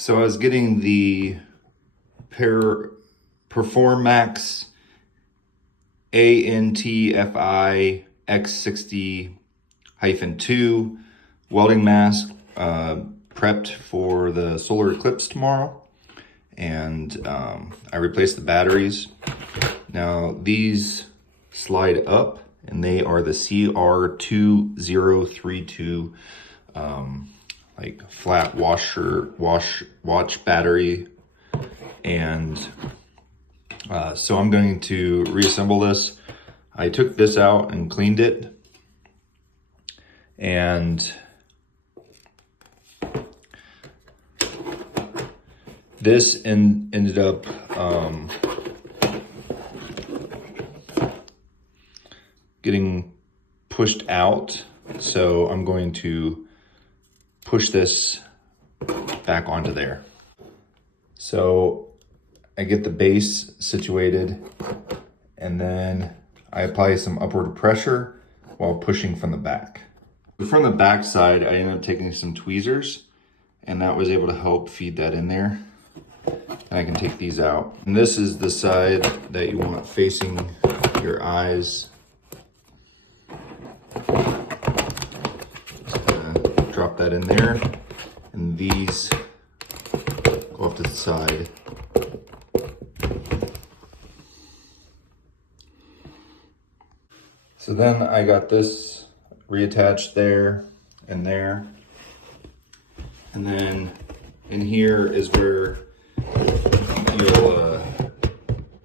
So I was getting the performax AntFi-X60-2 welding mask prepped for the solar eclipse tomorrow, and I replaced the batteries. Now these slide up, and they are the CR2032 like flat watch battery, and so I'm going to reassemble this. I took this out and cleaned it, and this ended up getting pushed out, so I'm going to push this back onto there. So I get the base situated, and then I apply some upward pressure while pushing from the back. From the back side, I ended up taking some tweezers, and that was able to help feed that in there. And I can take these out. And this is the side that you want facing your eyes. Drop that in there, and these go off to the side. So then I got this reattached there and there, and then in here is where you'll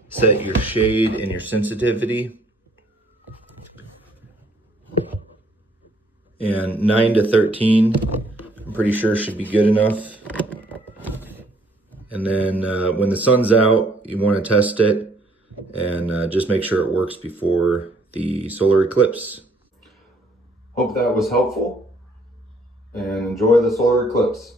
set your shade and your sensitivity. And 9 to 13, I'm pretty sure should be good enough. And then when the sun's out, you want to test it and just make sure it works before the solar eclipse. Hope that was helpful, and enjoy the solar eclipse.